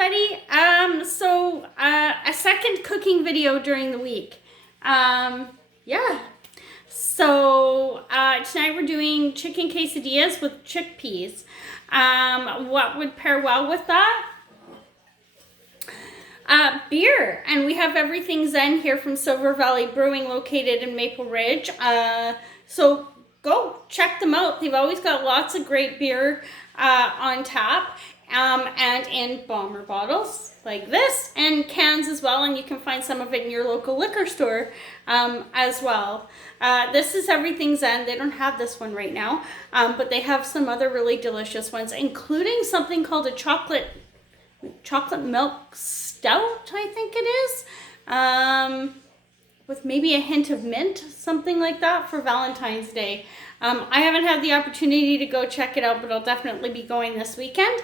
everybody. A second cooking video during the week. Yeah. So tonight we're doing chicken quesadillas with chickpeas. What would pair well with that? Beer. And we have Everything Zen here from Silver Valley Brewing, located in Maple Ridge. So go check them out. They've always got lots of great beer on tap. And in bomber bottles like this, and cans as well, and you can find some of it in your local liquor store as well. This is Everything Zen. They don't have this one right now, but they have some other really delicious ones, including something called a chocolate milk stout, I think it is, with maybe a hint of mint, something like that, for Valentine's Day. I haven't had the opportunity to go check it out, but I'll definitely be going this weekend.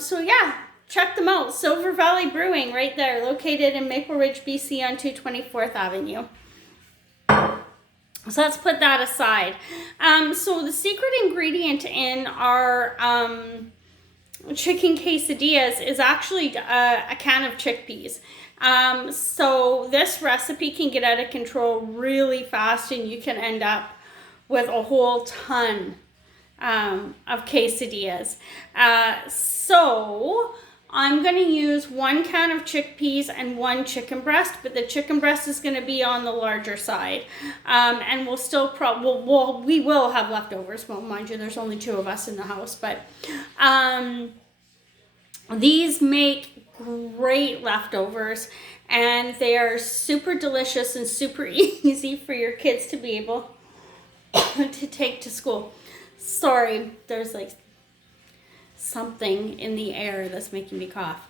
So yeah, check them out. Silver Valley Brewing, right there, located in Maple Ridge, BC on 224th Avenue. So let's put that aside. So the secret ingredient in our chicken quesadillas is actually a can of chickpeas. So this recipe can get out of control really fast, and you can end up with a whole ton of quesadillas. So I'm going to use 1 can of chickpeas and 1 chicken breast, but the chicken breast is going to be on the larger side. And we'll still we will have leftovers. Well, mind you, there's only 2 of us in the house, but these make great leftovers, and they are super delicious and super easy for your kids to be able to take to school. Sorry, there's like something in the air that's making me cough.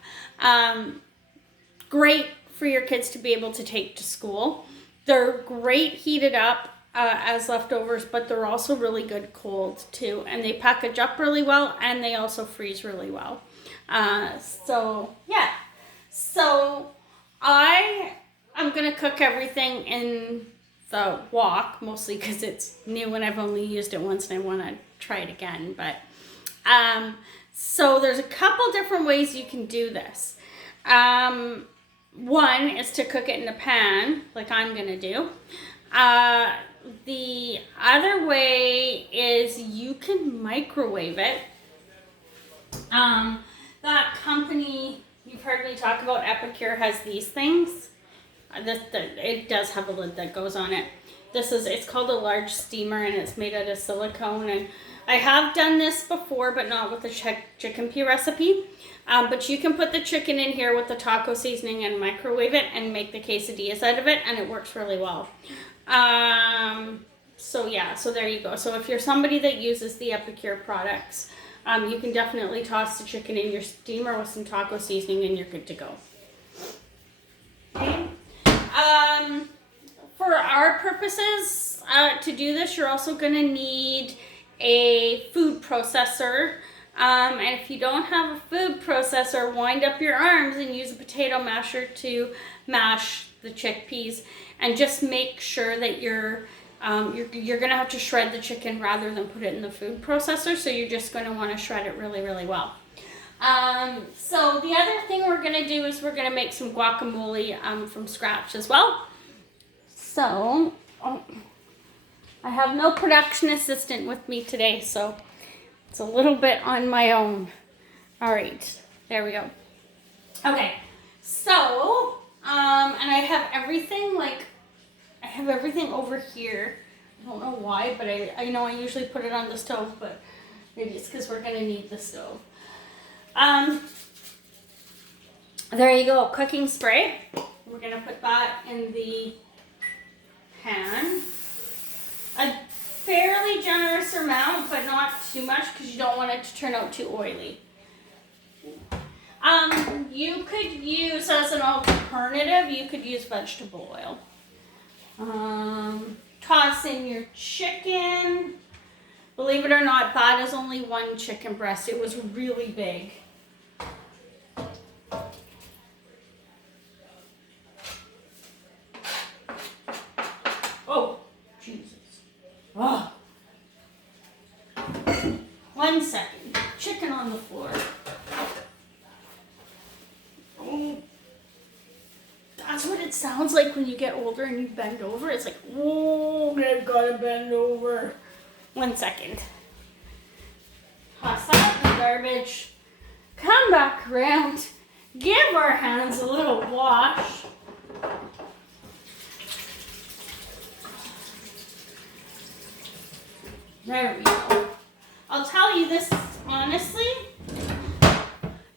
Great for your kids to be able to take to school. They're great heated up as leftovers, but they're also really good cold too, and they package up really well, and they also freeze really well. So yeah, so I'm gonna cook everything in the wok, mostly because it's new and I've only used it once and I want to try it again. But so there's a couple different ways you can do this. One is to cook it in a pan, like I'm gonna do. The other way is you can microwave it. That company you've heard me talk about, Epicure, has these things. It does have a lid that goes on it. It's called a large steamer, and it's made out of silicone. And I have done this before, but not with the chicken pea recipe. But you can put the chicken in here with the taco seasoning and microwave it and make the quesadillas out of it, and it works really well. So yeah, so there you go. So if you're somebody that uses the Epicure products, you can definitely toss the chicken in your steamer with some taco seasoning, and you're good to go. Okay. For our purposes, to do this, you're also going to need a food processor. And if you don't have a food processor, wind up your arms and use a potato masher to mash the chickpeas, and just make sure that you're going to have to shred the chicken rather than put it in the food processor. So you're just going to want to shred it really, really well. So the other thing we're going to do is we're going to make some guacamole from scratch as well. So I have no production assistant with me today, so it's a little bit on my own. All right, there we go. Okay, so and I have everything over here. I don't know why, but I know I usually put it on the stove, but maybe it's because we're going to need the stove. There you go, cooking spray. We're going to put that in the pan. A fairly generous amount, but not too much, because you don't want it to turn out too oily. You could use, as an alternative, you could use vegetable oil. Toss in your chicken. Believe it or not, that is only 1 chicken breast. It was really big. Oh, Jesus. Oh. 1 second. Chicken on the floor. That's what it sounds like when you get older and you bend over. It's like, whoa, I've got to bend over. 1 second. Toss that in the garbage. Come back around. Give our hands a little wash. There we go. I'll tell you this honestly,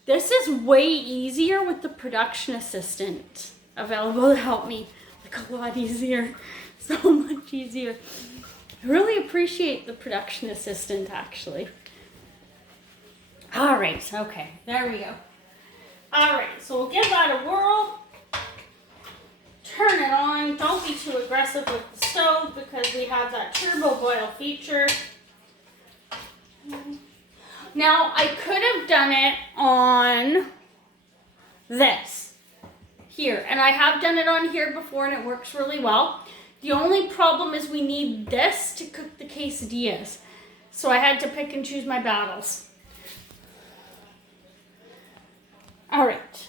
this is way easier with the production assistant available to help me. Like a lot easier. So much easier. I really appreciate the production assistant actually. All right, okay, there we go. All right, so we'll give that a whirl. Turn it on. Don't be too aggressive with the stove because we have that turbo boil feature. Now, I could have done it on this here, and I have done it on here before and it works really well. The only problem is we need this to cook the quesadillas. So I had to pick and choose my battles. All right,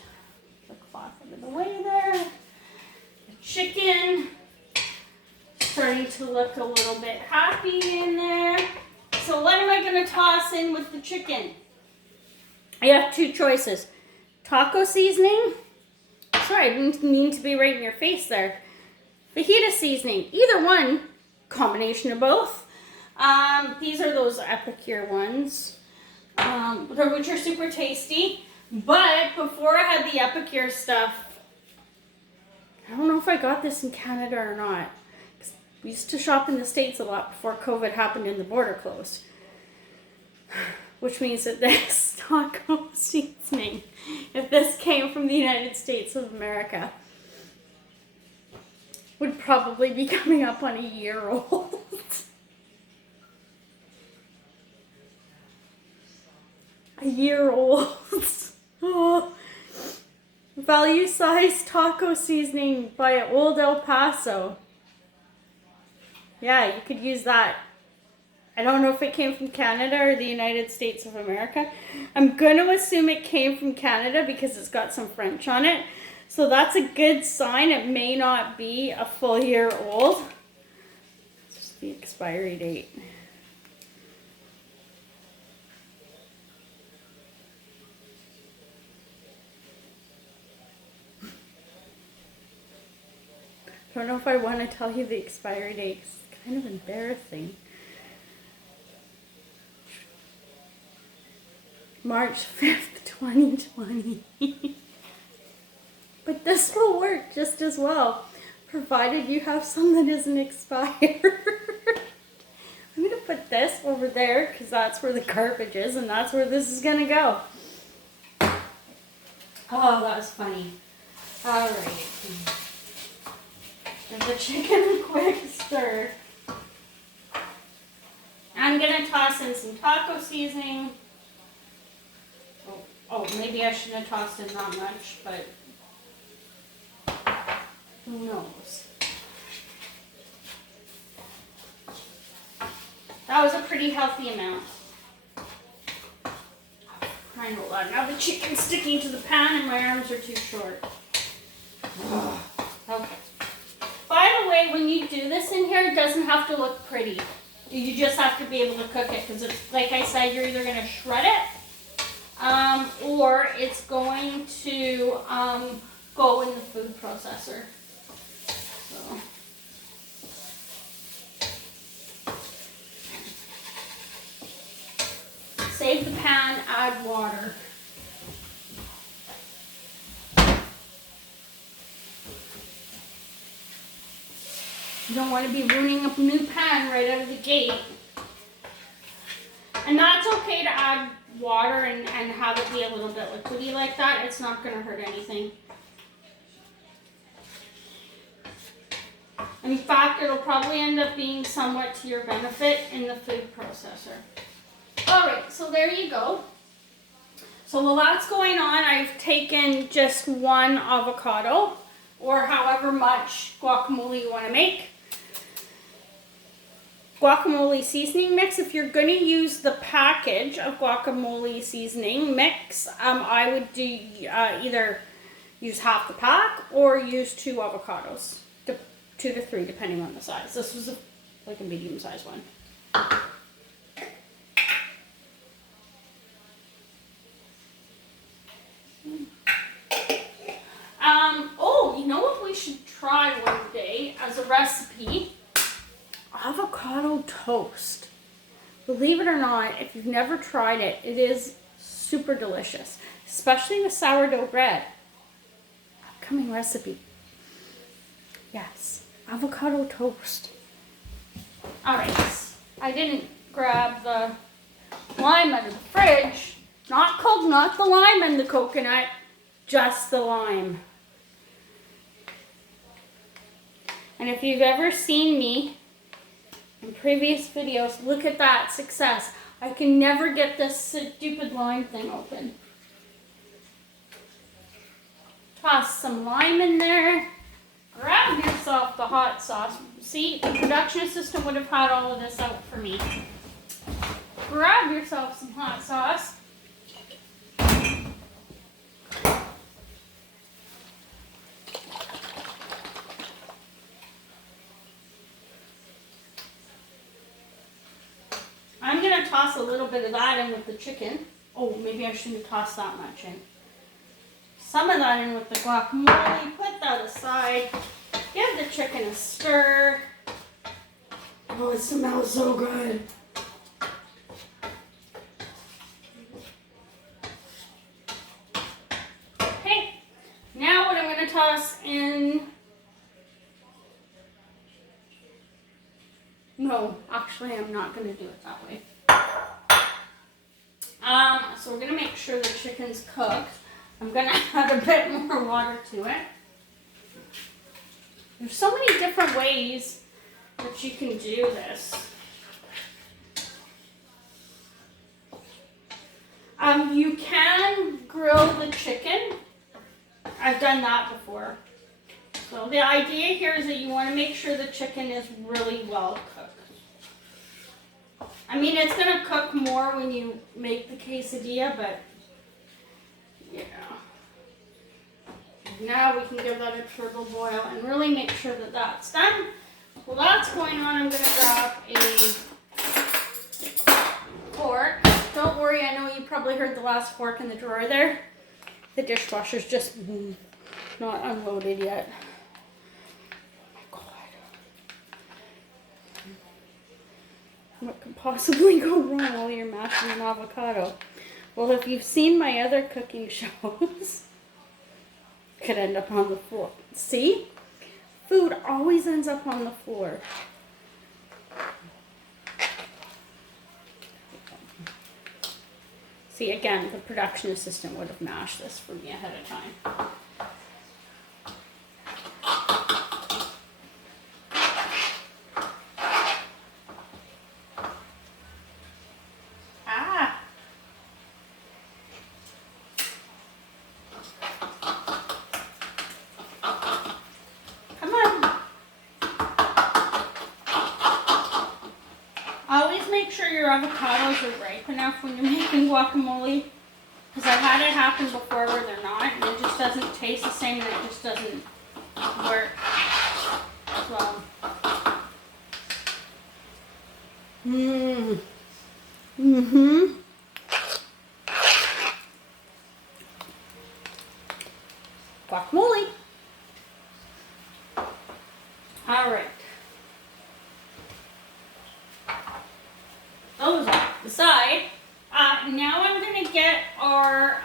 the cloth out of the way there. The chicken starting to look a little bit happy in there. So what am I going to toss in with the chicken? I have 2 choices. Taco seasoning. Sorry, I didn't mean to be right in your face there. Fajita seasoning. Either one. Combination of both. These are those Epicure ones, which are super tasty. But before I had the Epicure stuff, I don't know if I got this in Canada or not. We used to shop in the States a lot before COVID happened and the border closed. Which means that this taco seasoning, if this came from the United States of America, would probably be coming up on a year old. A year old. Oh. Value size taco seasoning by Old El Paso. Yeah, you could use that. I don't know if it came from Canada or the United States of America. I'm going to assume it came from Canada because it's got some French on it. So that's a good sign. It may not be a full year old. It's just the expiry date. I don't know if I want to tell you the expiry date. It's kind of embarrassing. March 5th, 2020. But this will work just as well, provided you have some that isn't expired. I'm going to put this over there because that's where the garbage is and that's where this is going to go. Oh, that was funny. All right. Give the chicken a quick stir. I'm going to toss in some taco seasoning. Oh, maybe I shouldn't have tossed in that much, but who knows? That was a pretty healthy amount. I know that. Now the chicken's sticking to the pan and my arms are too short. Ugh. Okay. By the way, when you do this in here, it doesn't have to look pretty. You just have to be able to cook it because it's, like I said, you're either going to shred it or it's going to go in the food processor. So. Save the pan, add water. You don't want to be ruining a new pan right out of the gate. And that's okay to add water and have it be a little bit liquidy like that. It's not going to hurt anything. In fact, it'll probably end up being somewhat to your benefit in the food processor. Alright, so there you go. So while that's going on, I've taken just 1 avocado, or however much guacamole you want to make. Guacamole seasoning mix. If you're going to use the package of guacamole seasoning mix, I would do either use half the pack or use 2 avocados, 2 to 3 depending on the size. This was like a medium sized one. Oh, you know what we should try one day as a recipe? Avocado toast. Believe it or not, if you've never tried it, it is super delicious, especially with sourdough bread. Upcoming recipe. Yes, avocado toast. All right, I didn't grab the lime out of the fridge. Not the lime and the coconut, just the lime. And if you've ever seen me in previous videos, look at that success. I can never get this stupid lime thing open. Toss some lime in there. Grab yourself the hot sauce. See, the production assistant would have had all of this out for me. Grab yourself some hot sauce. I'm going to toss a little bit of that in with the chicken. Oh, maybe I shouldn't have tossed that much in. Some of that in with the guacamole. Put that aside. Give the chicken a stir. Oh, it smells so good. Okay, now what I'm going to toss in... No, actually I'm not going to do it that way. So we're going to make sure the chicken's cooked. I'm going to add a bit more water to it. There's so many different ways that you can do this. You can grill the chicken. I've done that before. So the idea here is that you want to make sure the chicken is really well cooked. I mean, it's going to cook more when you make the quesadilla, but yeah. Now we can give that a turbo boil and really make sure that that's done. While that's going on, I'm going to grab a fork. Don't worry, I know you probably heard the last fork in the drawer there. The dishwasher's just not unloaded yet. What could possibly go wrong while you're mashing an avocado? Well, if you've seen my other cooking shows, it could end up on the floor. See? Food always ends up on the floor. See, again, the production assistant would have mashed this for me ahead of time. Make sure your avocados are ripe enough when you're making guacamole, because I've had it happen before where they're not and it just doesn't taste the same and it just doesn't work as well. Guacamole. All right. Those off the side. Now I'm going to get our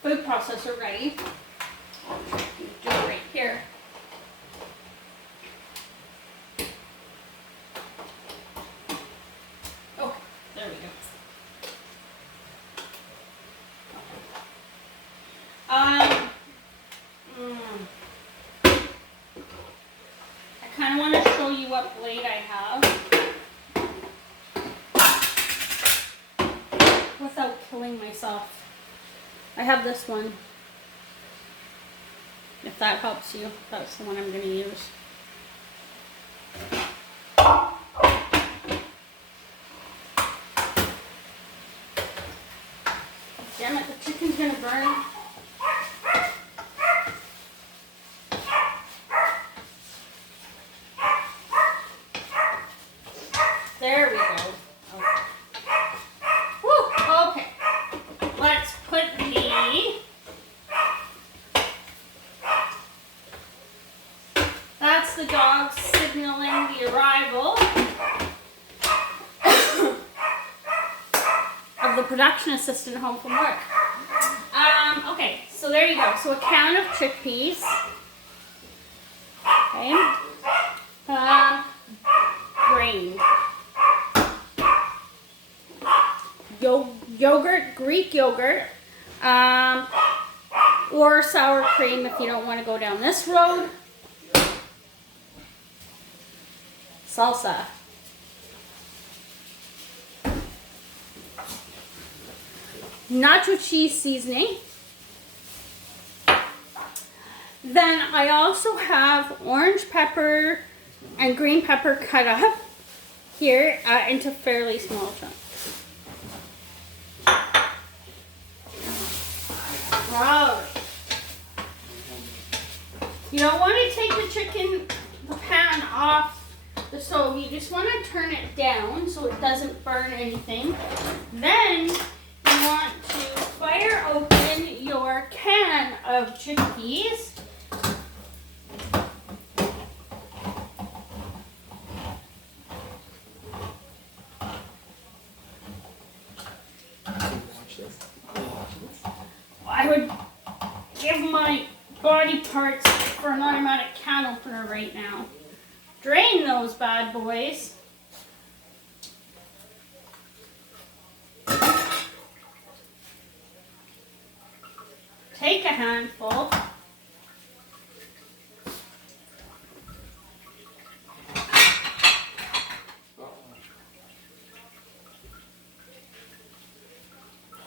food processor ready. Do it right here. Oh, there we go. I kind of want to show you what blade I have without killing myself. I have this one. If that helps you, that's the one I'm going to use. Damn it, the chicken's going to burn. production assistant home from work. Okay, so there you go. So a can of chickpeas. Okay. Grain. Yogurt, Greek yogurt. Or sour cream if you don't want to go down this road. Salsa. Nacho cheese seasoning. Then I also have orange pepper and green pepper cut up here into fairly small chunks. Wow. You don't want to take the pan off the stove. You just want to turn it down so it doesn't burn anything. Then you want to fire open your can of chickpeas. I would give my body parts for an automatic can opener right now. Drain those bad boys. Take a handful.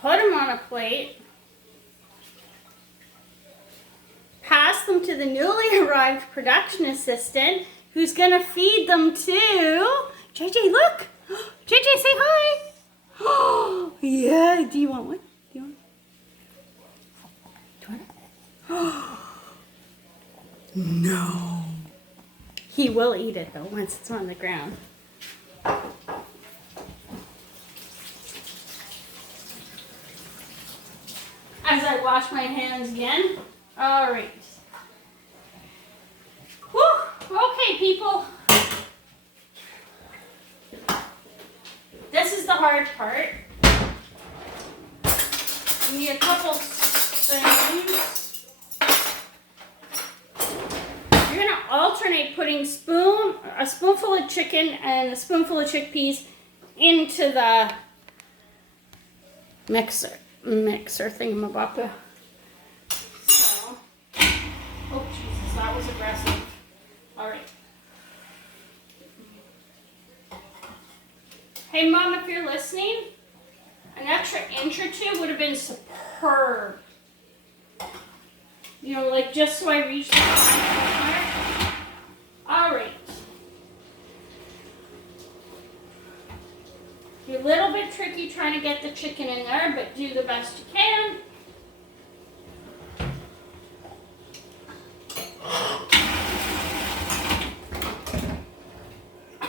Put them on a plate. Pass them to the newly arrived production assistant who's gonna feed them to JJ. Look! JJ, say hi! Oh, yeah. Do you want one? Do you want it? No. He will eat it though once it's on the ground. As I wash my hands again. All right. Whew. Okay, people. This is the hard part. You need a couple things. You're gonna alternate putting a spoonful of chicken and a spoonful of chickpeas into the mixer thingamabobba. So, oh Jesus, that was aggressive. All right. Hey Mom, if you're listening, an extra inch or two would have been superb. You know, like just so I reach that. All right. You're a little bit tricky trying to get the chicken in there, but do the best you can.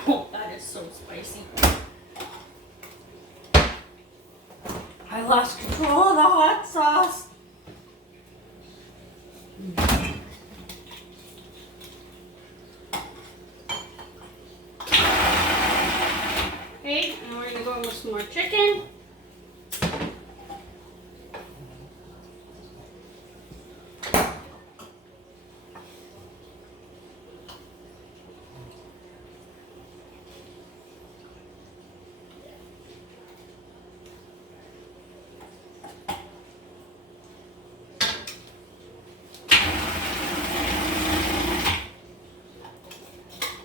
Oh, that is so spicy. I lost control of the hot sauce. Okay, and we're gonna go with some more chicken.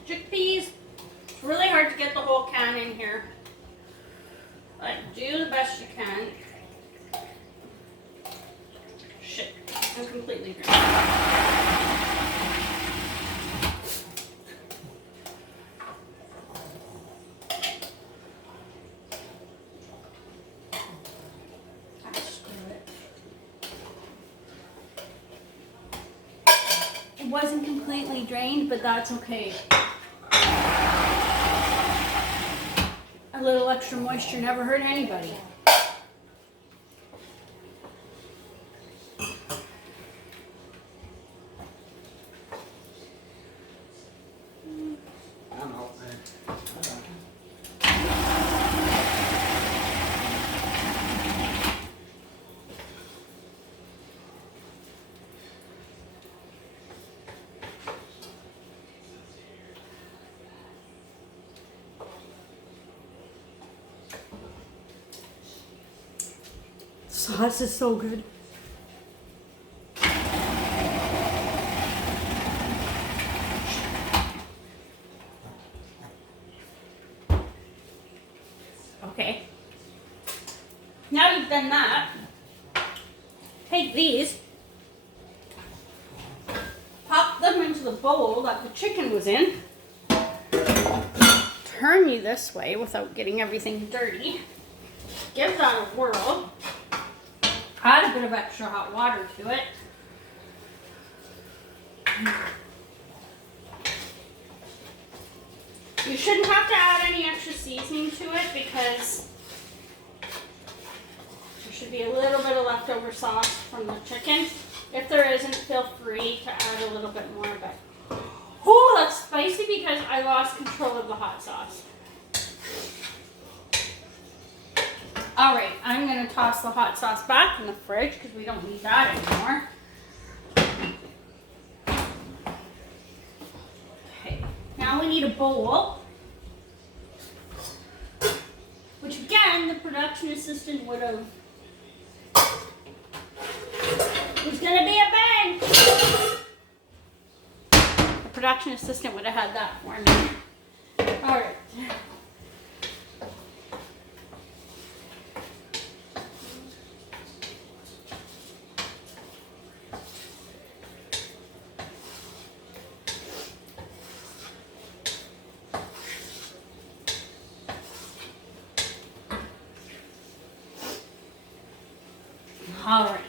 Chickpeas, it's really hard to get the whole can in here. But do the best you can. Shit, I'm completely dry. It wasn't completely drained, but that's okay. A little extra moisture never hurt anybody. sauce is so good. Okay. Now you've done that, take these, pop them into the bowl that the chicken was in, turn you this way without getting everything dirty, give that a whirl, add a bit of extra hot water to it. You shouldn't have to add any extra seasoning to it because there should be a little bit of leftover sauce from the chicken. If there isn't, feel free to add a little bit more of it. Oh, that's spicy because I lost control of the hot sauce. All right, I'm gonna toss the hot sauce back in the fridge because we don't need that anymore. Okay, now we need a bowl. Which again, the production assistant would have. There's gonna be a bang! The production assistant would have had that for me. Alright. Alright.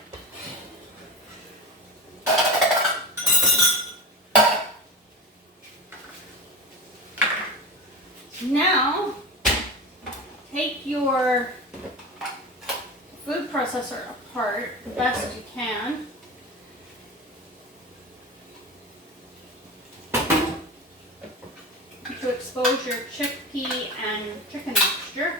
Now, take your food processor apart the best you can. To expose your chickpea and chicken mixture.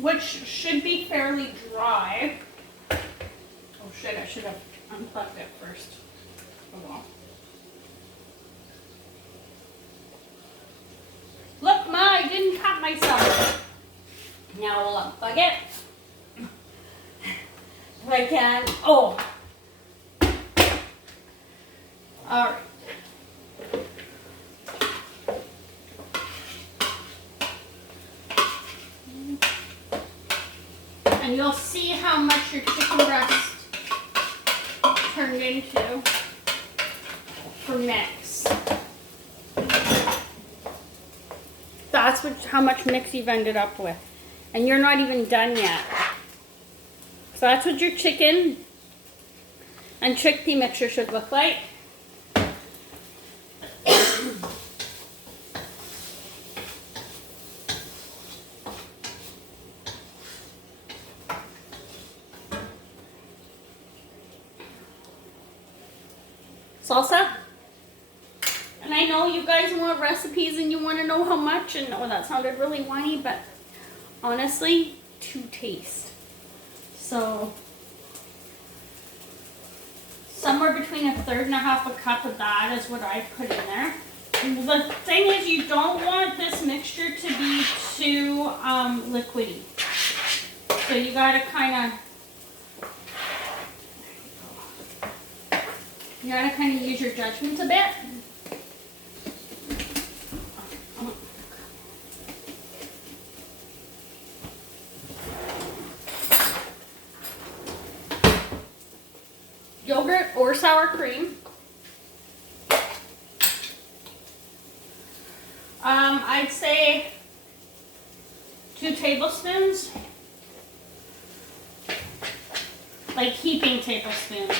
Which should be fairly dry. Oh shit, I should have unplugged it first. Oh well. Look, Ma, I didn't cut myself. Now we'll unplug it. If I can. Oh. Alright. And you'll see how much your chicken breast turned into for mix. That's how much mix you've ended up with. And you're not even done yet. So that's what your chicken and chickpea mixture should look like. Salsa. And I know you guys want recipes and you want to know how much, and oh, that sounded really whiny, but honestly, to taste. So somewhere between 1/3 and 1/2 cup of that is what I put in there. And the thing is, you don't want this mixture to be too liquidy. So you gotta kind of use your judgment a bit. Yogurt or sour cream. I'd say 2 tablespoons. Like heaping tablespoons.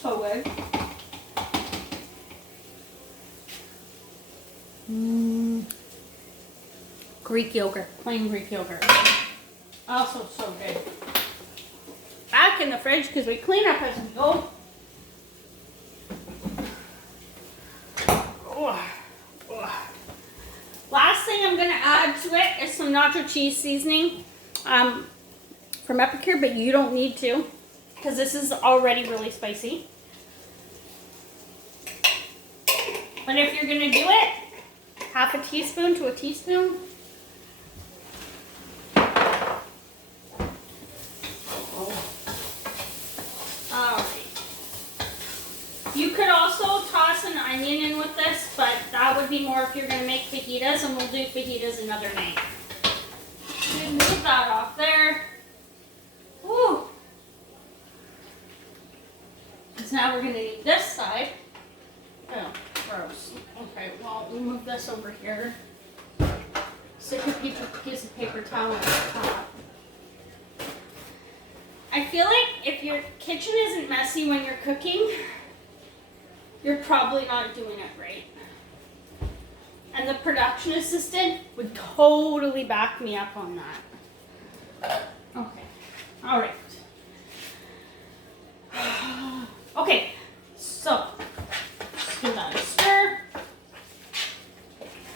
So good. Greek yogurt, plain Greek yogurt. Also so good. Back in the fridge because we clean up as we go. add to it is some nacho cheese seasoning from Epicure, but you don't need to because this is already really spicy. But if you're going to do it, half a teaspoon to a teaspoon. You could also toss an onion in with this, but that would be more if you're going to make fajitas, and we'll do fajitas another night. You move that off there. Woo! Because now we're going to need this side. Oh, gross. Okay, well, we'll move this over here. Stick a piece of paper towel on the top. I feel like if your kitchen isn't messy when you're cooking, you're probably not doing it right. And the production assistant would totally back me up on that. Okay. All right. Okay. So, just give that a stir.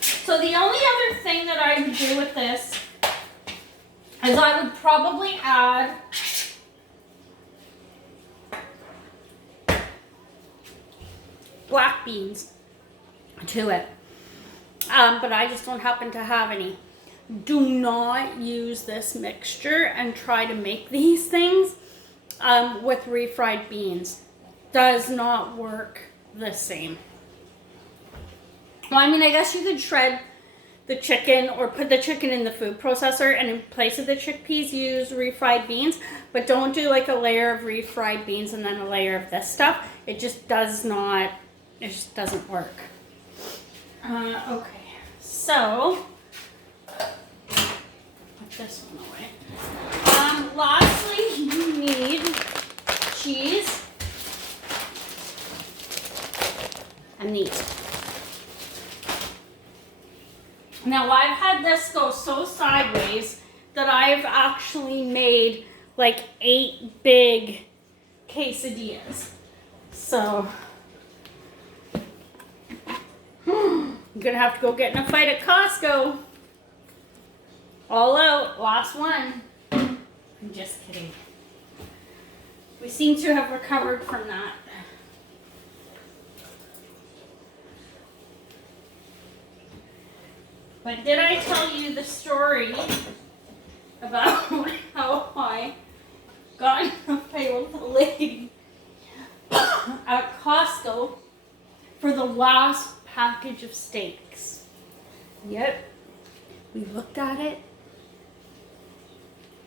So the only other thing that I would do with this is I would probably add black beans to it, but I just don't happen to have any. Do not use this mixture and try to make these things with refried beans. Does not work the same. Well, I mean, I guess you could shred the chicken or put the chicken in the food processor, and in place of the chickpeas use refried beans, but don't do like a layer of refried beans and then a layer of this stuff. It just does not. It just doesn't work. Okay, so put this one away. Lastly, you need cheese and these. Now I've had this go so sideways that I've actually made like 8 big quesadillas. So I'm gonna have to go get in a fight at Costco. All out, last one. I'm just kidding. We seem to have recovered from that. But did I tell you the story about how I got in a fight with a lady at Costco for the last package of steaks? Yep. We looked at it.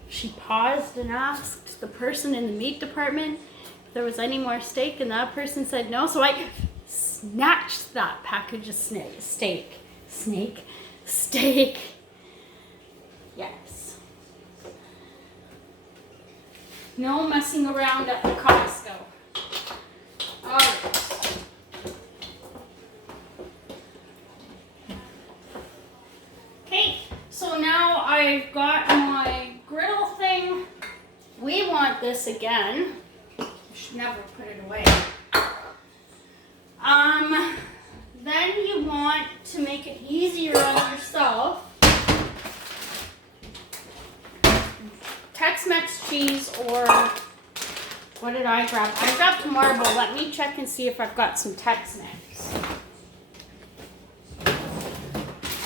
She paused and asked the person in the meat department if there was any more steak, and that person said no. So I snatched that package of steak. Yes. No messing around at the Costco. All right. Okay, so now I've got my griddle thing. We want this again. I should never put it away. Then you want to make it easier on yourself. Tex-Mex cheese, or what did I grab? I grabbed marble. Let me check and see if I've got some Tex-Mex.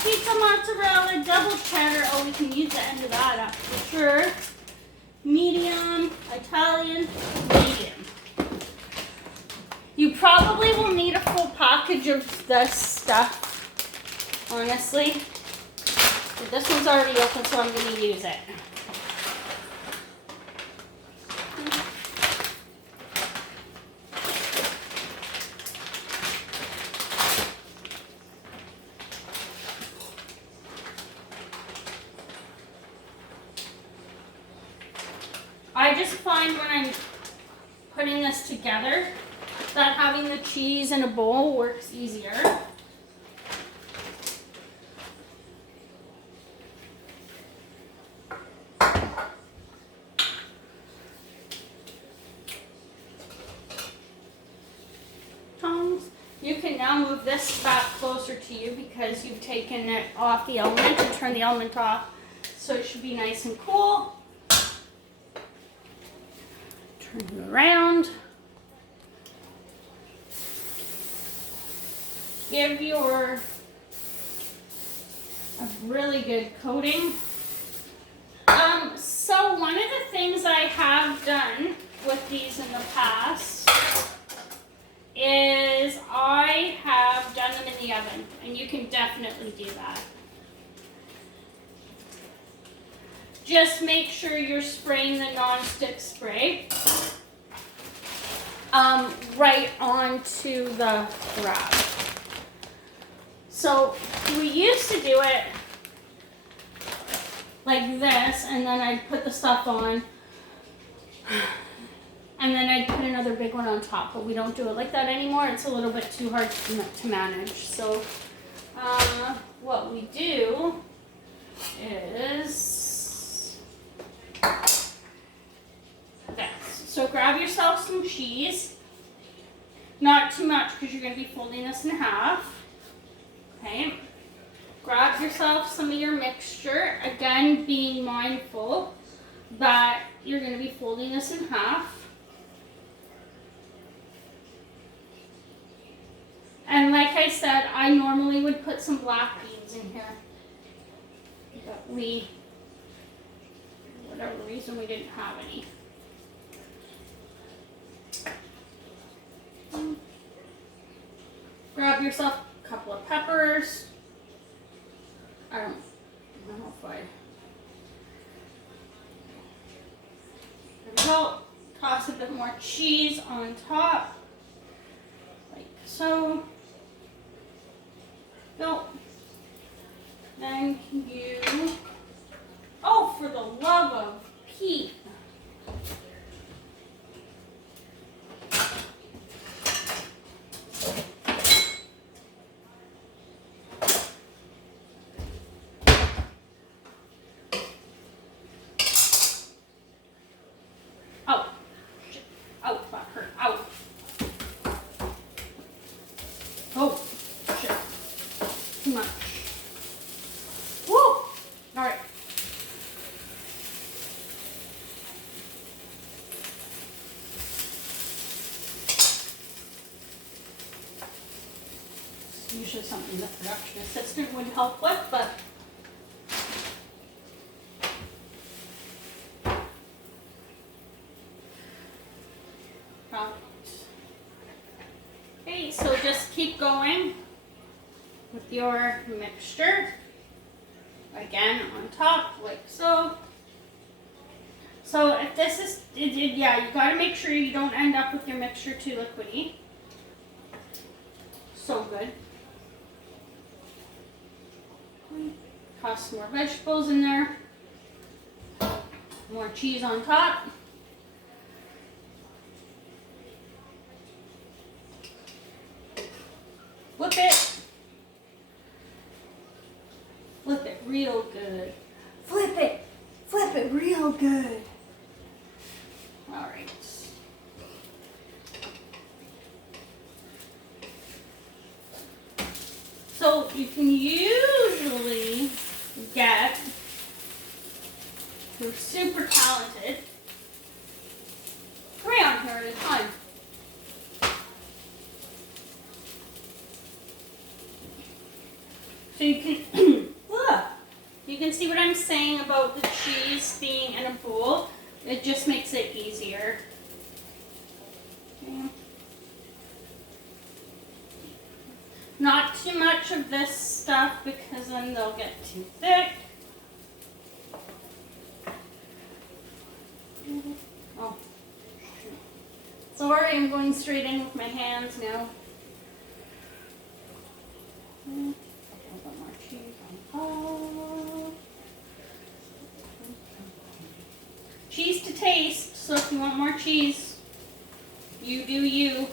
Pizza mozzarella, double cheddar. Oh, we can use the end of that up for sure. Medium, Italian, medium. You probably will need a full package of this stuff, honestly. But this one's already open, so I'm going to use it. I just find when I'm putting this together that having the cheese in a bowl works easier. Tongs. You can now move this back closer to you because you've taken it off the element and turned the element off. So it should be nice and cool. Turn you around. Give your a really good coating. So one of the things I have done with these in the past is I have done them in the oven, and you can definitely do that. Just make sure you're spraying the non-stick spray right onto the wrap. So we used to do it like this, and then I'd put the stuff on, and then I'd put another big one on top, but we don't do it like that anymore. It's a little bit too hard to manage. So what we do is this. So grab yourself some cheese, not too much because you're going to be folding this in half. Okay. Grab yourself some of your mixture, again being mindful that you're going to be folding this in half. And like I said, I normally would put some black beans in here, but for whatever reason, we didn't have any. Grab yourself a couple of peppers. I don't know if I... There we go. Toss a bit more cheese on top, like so. Go. Then you... Oh, for the love of Pete. Oh, shit. Too much. Woo! Alright. It's usually something the production assistant would help with, but okay, so just keep going with your mixture. Again, on top, like so. So if this is, yeah, you gotta make sure you don't end up with your mixture too liquidy. So good. Toss some more vegetables in there. More cheese on top. Flip it. Flip it real good. Flip it. Flip it real good. All right. So you can usually get, if you're super talented, 3 on here at a time. So you can, you can see what I'm saying about the cheese being in a bowl. It just makes it easier. Okay. Not too much of this stuff because then they'll get too thick. Oh, shoot. Sorry, I'm going straight in with my hands now. A little bit more cheese on top. Cheese to taste, so if you want more cheese, you do you.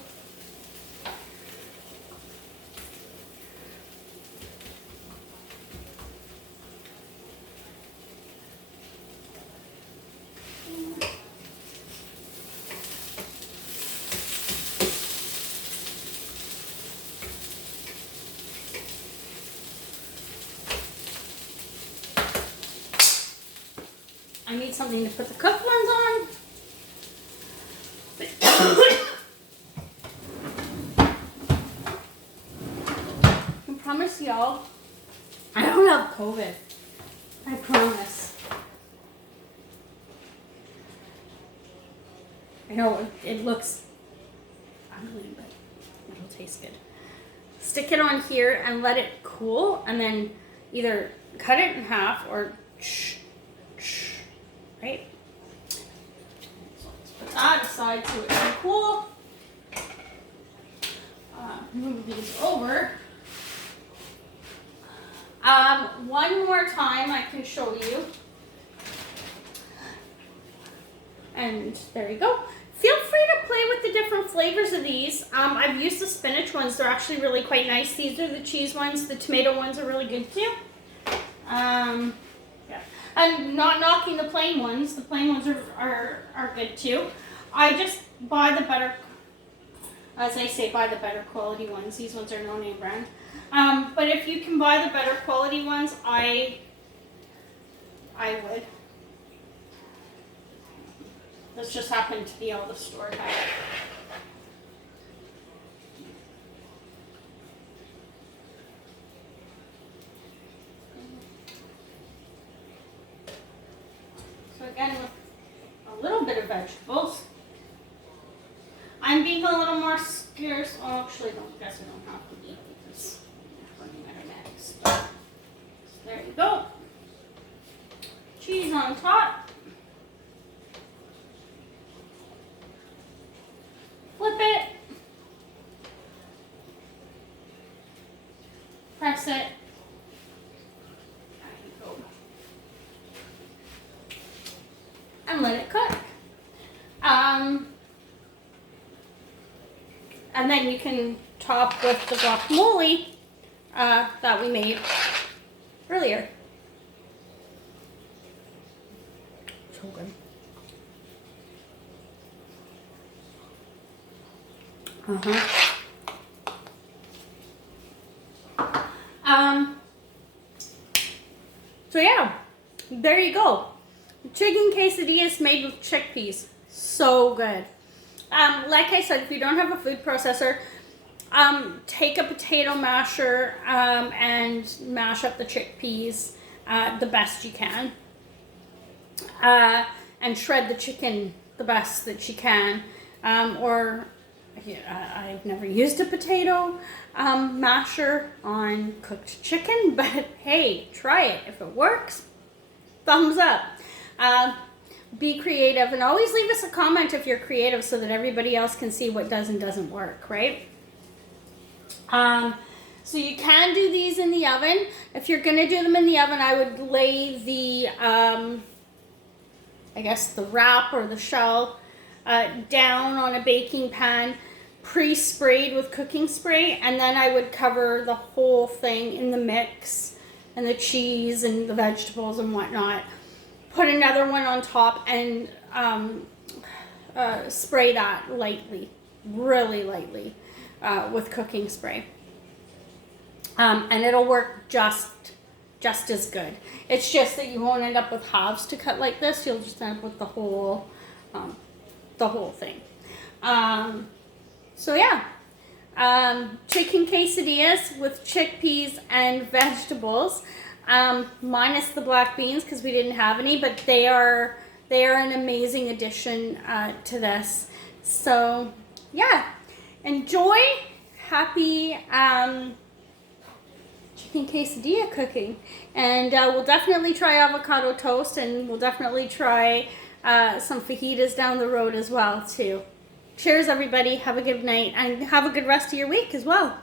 I need something to put the cooked ones on. I promise y'all, I don't have COVID. I promise. I know it looks ugly, but it'll taste good. Stick it on here and let it cool, and then either cut it in half or right? So let's put that aside so it can cool. Move these over. One more time I can show you. And there you go. Feel free to play with the different flavors of these. I've used the spinach ones. They're actually really quite nice. These are the cheese ones. The tomato ones are really good too. Yeah. I'm not knocking the plain ones. The plain ones are good too. I just buy the better, as I say, buy the better quality ones. These ones are no name brand. But if you can buy the better quality ones, I would. This just happened to be all the store had. So again, with a little bit of vegetables. I'm being a little more scarce. Oh, actually, I guess I don't have to be because I'm running out of eggs. So there you go. Cheese on top. Flip it. Press it. There you go. And let it cook. And then you can top with the guacamole that we made earlier. So good. So yeah, there you go. Chicken quesadillas made with chickpeas. So good. Like I said, if you don't have a food processor, take a potato masher and mash up the chickpeas the best you can. And shred the chicken the best that you can. I've never used a potato masher on cooked chicken, but hey, try it. If it works, thumbs up. Be creative, and always leave us a comment if you're creative so that everybody else can see what does and doesn't work, right? So you can do these in the oven. If you're going to do them in the oven, I would lay the, I guess the wrap or the shell down on a baking pan, pre-sprayed with cooking spray, and then I would cover the whole thing in the mix and the cheese and the vegetables and whatnot. Put another one on top and spray that lightly, really lightly, with cooking spray. And it'll work just as good. It's just that you won't end up with halves to cut like this. You'll just end up with the whole thing. So yeah, chicken quesadillas with chickpeas and vegetables. Minus the black beans because we didn't have any, but they are an amazing addition to this. So yeah, enjoy. Happy chicken quesadilla cooking, and we'll definitely try avocado toast, and we'll definitely try some fajitas down the road as well too. Cheers everybody, have a good night and have a good rest of your week as well.